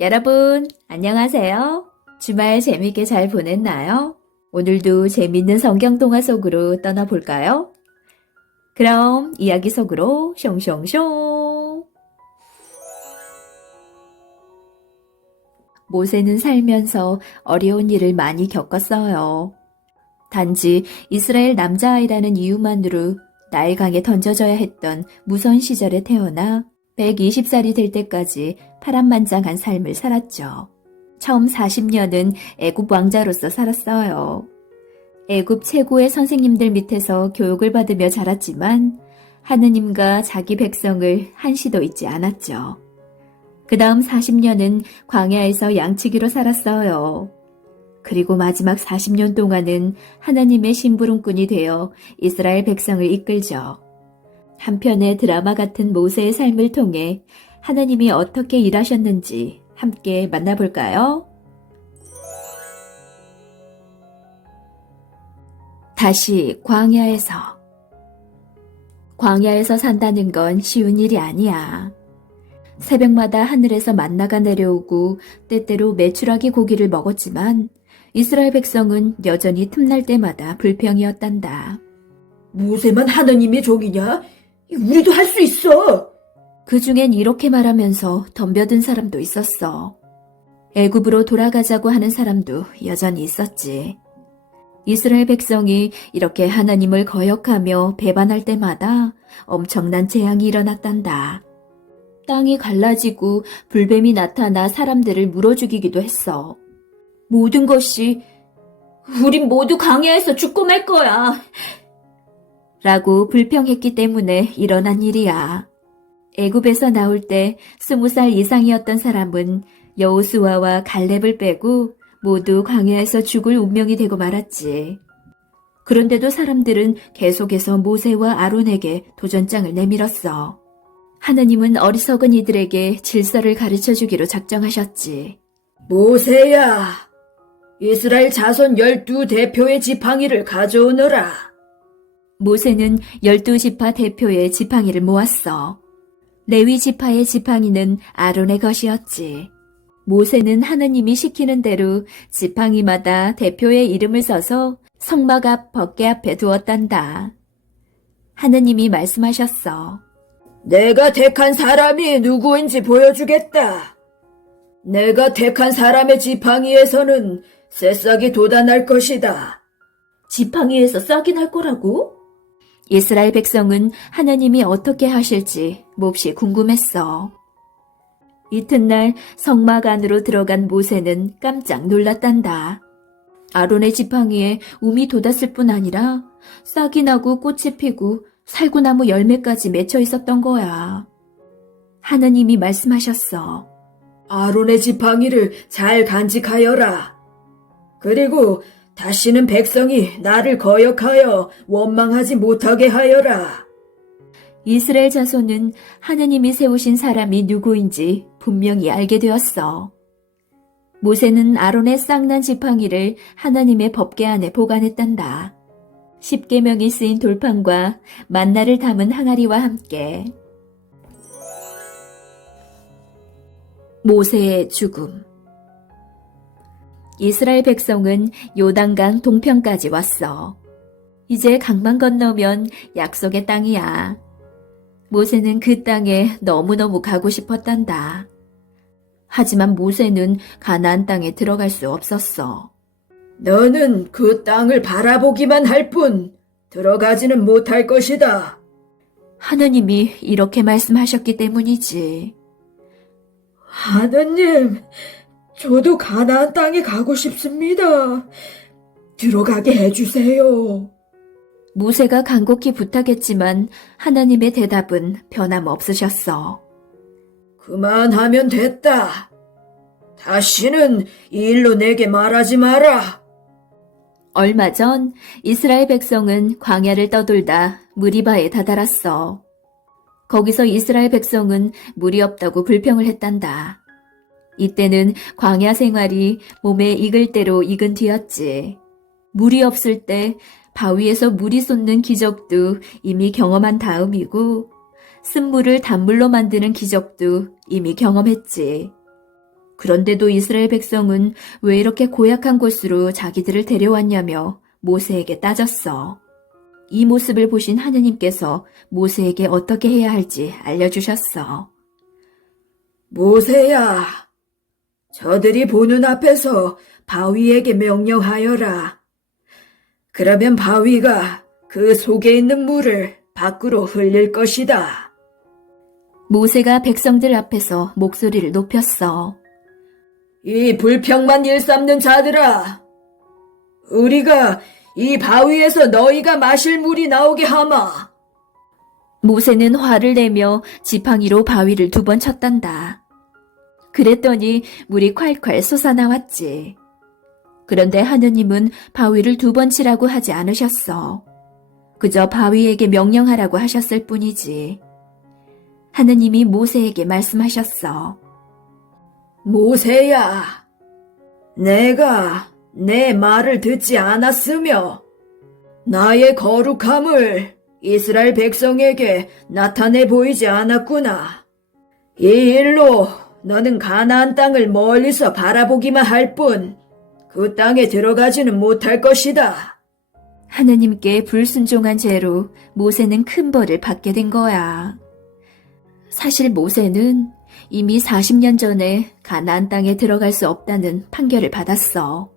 여러분, 안녕하세요. 주말 재밌게 잘 보냈나요? 오늘도 재밌는 성경 동화 속으로 떠나볼까요? 그럼 이야기 속으로 숑숑숑. 모세는 살면서 어려운 일을 많이 겪었어요. 단지 이스라엘 남자아이라는 이유만으로 나일강에 던져져야 했던 무선 시절에 태어나 120살이 될 때까지 파란만장한 삶을 살았죠. 처음 40년은 애굽 왕자로서 살았어요. 애굽 최고의 선생님들 밑에서 교육을 받으며 자랐지만 하느님과 자기 백성을 한시도 잊지 않았죠. 그 다음 40년은 광야에서 양치기로 살았어요. 그리고 마지막 40년 동안은 하나님의 심부름꾼이 되어 이스라엘 백성을 이끌죠. 한편의 드라마 같은 모세의 삶을 통해 하나님이 어떻게 일하셨는지 함께 만나볼까요? 다시 광야에서 산다는 건 쉬운 일이 아니야. 새벽마다 하늘에서 만나가 내려오고 때때로 메추라기 고기를 먹었지만 이스라엘 백성은 여전히 틈날 때마다 불평이었단다. 모세만 하느님의 종이냐? 우리도 할 수 있어. 그 중엔 이렇게 말하면서 덤벼든 사람도 있었어. 애굽으로 돌아가자고 하는 사람도 여전히 있었지. 이스라엘 백성이 이렇게 하나님을 거역하며 배반할 때마다 엄청난 재앙이 일어났단다. 땅이 갈라지고 불뱀이 나타나 사람들을 물어 죽이기도 했어. 모든 것이 우린 모두 광야에서 죽고 말 거야 라고 불평했기 때문에 일어난 일이야. 애굽에서 나올 때 20살 이상이었던 사람은 여호수아와 갈렙을 빼고 모두 광야에서 죽을 운명이 되고 말았지. 그런데도 사람들은 계속해서 모세와 아론에게 도전장을 내밀었어. 하느님은 어리석은 이들에게 질서를 가르쳐주기로 작정하셨지. 모세야, 이스라엘 자손 12대표의 지팡이를 가져오너라. 모세는 12지파 대표의 지팡이를 모았어. 레위 지파의 지팡이는 아론의 것이었지. 모세는 하느님이 시키는 대로 지팡이마다 대표의 이름을 써서 성막 앞 법궤 앞에 두었단다. 하느님이 말씀하셨어. 내가 택한 사람이 누구인지 보여주겠다. 내가 택한 사람의 지팡이에서는 새싹이 돋아날 것이다. 지팡이에서 싹이 날 거라고? 이스라엘 백성은 하나님이 어떻게 하실지 몹시 궁금했어. 이튿날 성막 안으로 들어간 모세는 깜짝 놀랐단다. 아론의 지팡이에 움이 돋았을 뿐 아니라 싹이 나고 꽃이 피고 살구나무 열매까지 맺혀 있었던 거야. 하느님이 말씀하셨어. 아론의 지팡이를 잘 간직하여라. 그리고 다시는 백성이 나를 거역하여 원망하지 못하게 하여라. 이스라엘 자손은 하느님이 세우신 사람이 누구인지 분명히 알게 되었어. 모세는 아론의 쌍난 지팡이를 하나님의 법궤 안에 보관했단다. 십계명이 쓰인 돌판과 만나를 담은 항아리와 함께. 모세의 죽음. 이스라엘 백성은 요단강 동편까지 왔어. 이제 강만 건너면 약속의 땅이야. 모세는 그 땅에 너무너무 가고 싶었단다. 하지만 모세는 가나안 땅에 들어갈 수 없었어. 너는 그 땅을 바라보기만 할 뿐 들어가지는 못할 것이다. 하느님이 이렇게 말씀하셨기 때문이지. 하느님, 저도 가나안 땅에 가고 싶습니다. 들어가게 해주세요. 모세가 간곡히 부탁했지만 하나님의 대답은 변함없으셨어. 그만하면 됐다. 다시는 이 일로 내게 말하지 마라. 얼마 전 이스라엘 백성은 광야를 떠돌다 무리바에 다다랐어. 거기서 이스라엘 백성은 물이 없다고 불평을 했단다. 이때는 광야 생활이 몸에 익을 대로 익은 뒤였지. 물이 없을 때 바위에서 물이 솟는 기적도 이미 경험한 다음이고 쓴물을 단물로 만드는 기적도 이미 경험했지. 그런데도 이스라엘 백성은 왜 이렇게 고약한 곳으로 자기들을 데려왔냐며 모세에게 따졌어. 이 모습을 보신 하느님께서 모세에게 어떻게 해야 할지 알려주셨어. 모세야, 저들이 보는 앞에서 바위에게 명령하여라. 그러면 바위가 그 속에 있는 물을 밖으로 흘릴 것이다. 모세가 백성들 앞에서 목소리를 높였어. 이 불평만 일삼는 자들아, 우리가 이 바위에서 너희가 마실 물이 나오게 하마. 모세는 화를 내며 지팡이로 바위를 2번 쳤단다. 그랬더니 물이 콸콸 솟아나왔지. 그런데 하느님은 바위를 2번 치라고 하지 않으셨어. 그저 바위에게 명령하라고 하셨을 뿐이지. 하느님이 모세에게 말씀하셨어. 모세야, 내가 내 말을 듣지 않았으며 나의 거룩함을 이스라엘 백성에게 나타내 보이지 않았구나. 이 일로 너는 가나안 땅을 멀리서 바라보기만 할 뿐 그 땅에 들어가지는 못할 것이다. 하느님께 불순종한 죄로 모세는 큰 벌을 받게 된 거야. 사실 모세는 이미 40년 전에 가나안 땅에 들어갈 수 없다는 판결을 받았어.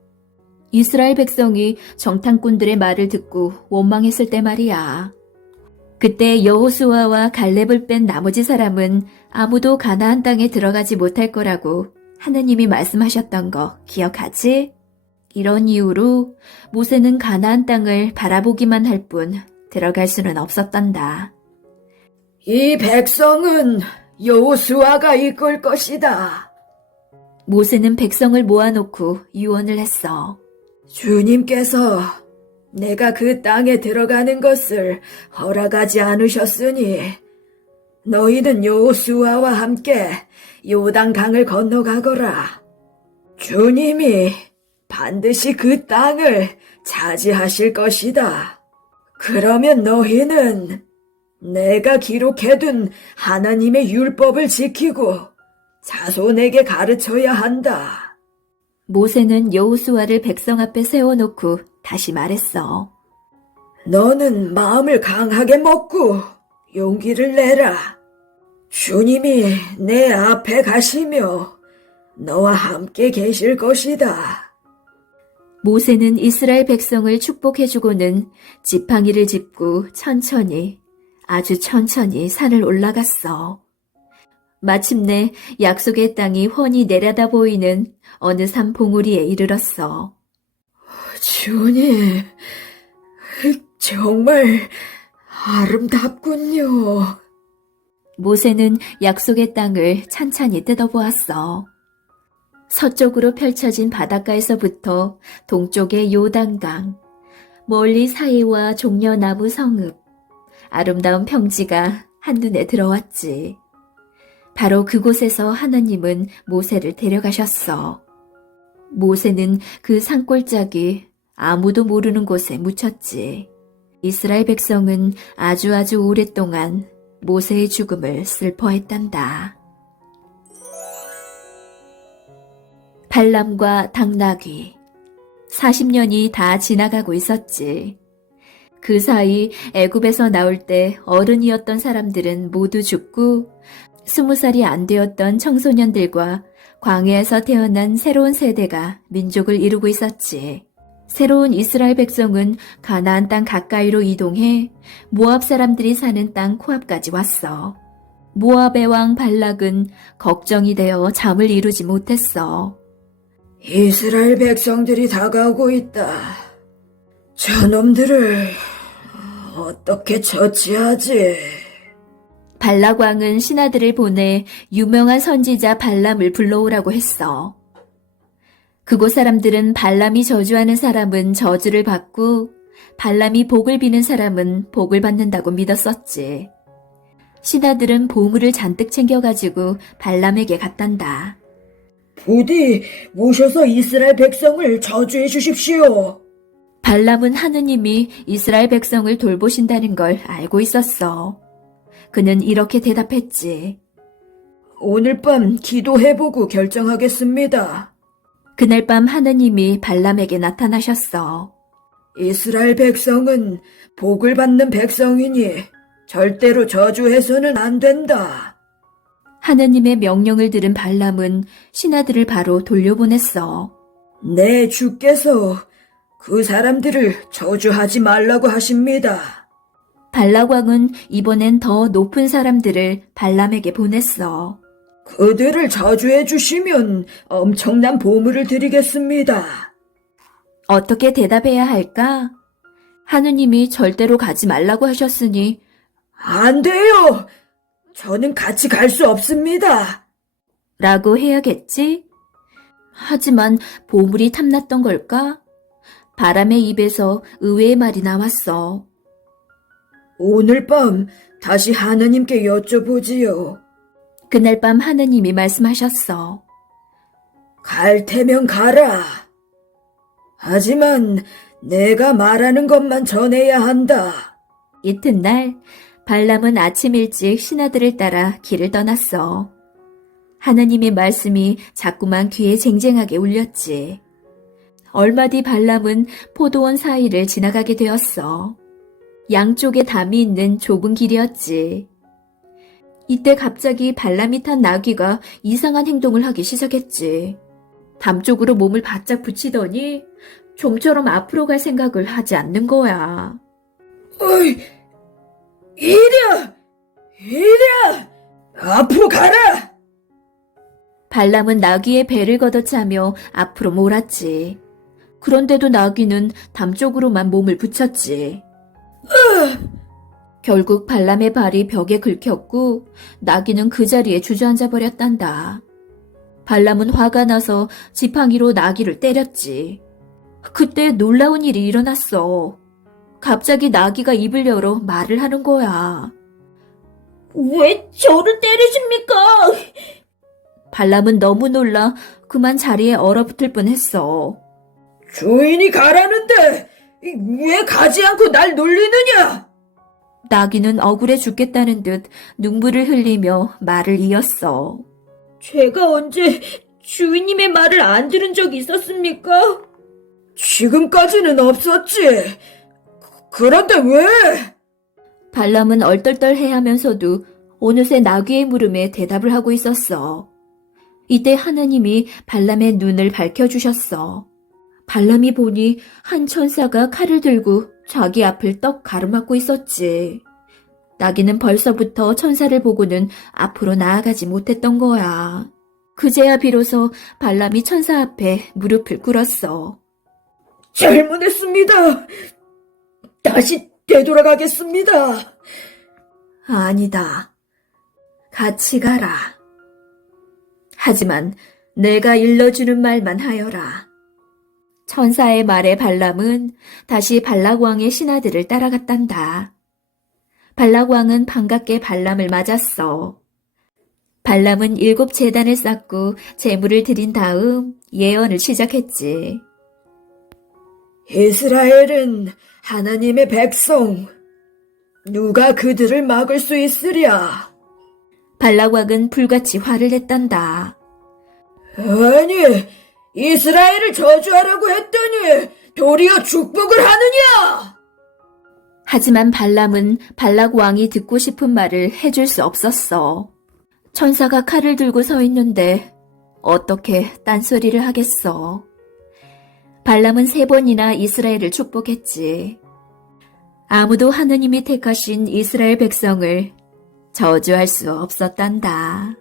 이스라엘 백성이 정탐꾼들의 말을 듣고 원망했을 때 말이야. 그때 여호수아와 갈렙을 뺀 나머지 사람은 아무도 가나안 땅에 들어가지 못할 거라고 하느님이 말씀하셨던 거 기억하지? 이런 이유로 모세는 가나안 땅을 바라보기만 할 뿐 들어갈 수는 없었단다. 이 백성은 여호수아가 이끌 것이다. 모세는 백성을 모아놓고 유언을 했어. 주님께서 내가 그 땅에 들어가는 것을 허락하지 않으셨으니 너희는 여호수아와 함께 요단강을 건너가거라. 주님이 반드시 그 땅을 차지하실 것이다. 그러면 너희는 내가 기록해둔 하나님의 율법을 지키고 자손에게 가르쳐야 한다. 모세는 여호수아를 백성 앞에 세워놓고 다시 말했어. 너는 마음을 강하게 먹고 용기를 내라. 주님이 내 앞에 가시며 너와 함께 계실 것이다. 모세는 이스라엘 백성을 축복해주고는 지팡이를 짚고 천천히, 아주 천천히 산을 올라갔어. 마침내 약속의 땅이 훤히 내려다 보이는 어느 산 봉우리에 이르렀어. 주님, 정말 아름답군요. 모세는 약속의 땅을 찬찬히 뜯어보았어. 서쪽으로 펼쳐진 바닷가에서부터 동쪽의 요단강, 멀리 사이와 종려나무 성읍, 아름다운 평지가 한눈에 들어왔지. 바로 그곳에서 하나님은 모세를 데려가셨어. 모세는 그 산골짜기 아무도 모르는 곳에 묻혔지. 이스라엘 백성은 아주 오랫동안 모세의 죽음을 슬퍼했단다. 발람과 당나귀 40년이 다 지나가고 있었지. 그 사이 애굽에서 나올 때 어른이었던 사람들은 모두 죽고 20살이 안 되었던 청소년들과 광야에서 태어난 새로운 세대가 민족을 이루고 있었지. 새로운 이스라엘 백성은 가나안 땅 가까이로 이동해 모압 사람들이 사는 땅 코앞까지 왔어. 모압의 왕 발락은 걱정이 되어 잠을 이루지 못했어. 이스라엘 백성들이 다가오고 있다. 저놈들을 어떻게 처치하지? 발락 왕은 신하들을 보내 유명한 선지자 발람을 불러오라고 했어. 그곳 사람들은 발람이 저주하는 사람은 저주를 받고 발람이 복을 비는 사람은 복을 받는다고 믿었었지. 신하들은 보물을 잔뜩 챙겨가지고 발람에게 갔단다. 부디 모셔서 이스라엘 백성을 저주해 주십시오. 발람은 하느님이 이스라엘 백성을 돌보신다는 걸 알고 있었어. 그는 이렇게 대답했지. 오늘 밤 기도해보고 결정하겠습니다. 그날 밤 하느님이 발람에게 나타나셨어. 이스라엘 백성은 복을 받는 백성이니 절대로 저주해서는 안 된다. 하느님의 명령을 들은 발람은 신하들을 바로 돌려보냈어. 내 주께서 그 사람들을 저주하지 말라고 하십니다. 발락왕은 이번엔 더 높은 사람들을 발람에게 보냈어. 그들을 저주해 주시면 엄청난 보물을 드리겠습니다. 어떻게 대답해야 할까? 하느님이 절대로 가지 말라고 하셨으니 안 돼요. 저는 같이 갈 수 없습니다. 라고 해야겠지? 하지만 보물이 탐났던 걸까? 바람의 입에서 의외의 말이 나왔어. 오늘 밤 다시 하느님께 여쭤보지요. 그날 밤 하느님이 말씀하셨어. 갈 테면 가라. 하지만 내가 말하는 것만 전해야 한다. 이튿날 발람은 아침 일찍 신하들을 따라 길을 떠났어. 하느님의 말씀이 자꾸만 귀에 쟁쟁하게 울렸지. 얼마 뒤 발람은 포도원 사이를 지나가게 되었어. 양쪽에 담이 있는 좁은 길이었지. 이때 갑자기 발람이 탄 나귀가 이상한 행동을 하기 시작했지. 담 쪽으로 몸을 바짝 붙이더니 좀처럼 앞으로 갈 생각을 하지 않는 거야. 어이, 이랴! 이랴! 앞으로 가라! 발람은 나귀의 배를 걷어차며 앞으로 몰았지. 그런데도 나귀는 담 쪽으로만 몸을 붙였지. 결국 발람의 발이 벽에 긁혔고 나귀는 그 자리에 주저앉아 버렸단다. 발람은 화가 나서 지팡이로 나귀를 때렸지. 그때 놀라운 일이 일어났어. 갑자기 나귀가 입을 열어 말을 하는 거야. 왜 저를 때리십니까? 발람은 너무 놀라 그만 자리에 얼어붙을 뻔했어. 주인이 가라는데 왜 가지 않고 날 놀리느냐? 나귀는 억울해 죽겠다는 듯 눈물을 흘리며 말을 이었어. 제가 언제 주인님의 말을 안 들은 적이 있었습니까? 지금까지는 없었지. 그런데 왜? 발람은 얼떨떨해하면서도 어느새 나귀의 물음에 대답을 하고 있었어. 이때 하느님이 발람의 눈을 밝혀주셨어. 발람이 보니 한 천사가 칼을 들고 자기 앞을 떡 가로막고 있었지. 나귀는 벌써부터 천사를 보고는 앞으로 나아가지 못했던 거야. 그제야 비로소 발람이 천사 앞에 무릎을 꿇었어. 잘못했습니다. 다시 되돌아가겠습니다. 아니다. 같이 가라. 하지만 내가 일러주는 말만 하여라. 천사의 말에 발람은 다시 발락왕의 신하들을 따라갔단다. 발락왕은 반갑게 발람을 맞았어. 발람은 7 제단을 쌓고 제물을 드린 다음 예언을 시작했지. 이스라엘은 하나님의 백성. 누가 그들을 막을 수 있으랴? 발락왕은 불같이 화를 냈단다. 아니, 이스라엘을 저주하라고 했더니 도리어 축복을 하느냐? 하지만 발람은 발락왕이 듣고 싶은 말을 해줄 수 없었어. 천사가 칼을 들고 서 있는데 어떻게 딴소리를 하겠어. 발람은 3번이나 이스라엘을 축복했지. 아무도 하느님이 택하신 이스라엘 백성을 저주할 수 없었단다.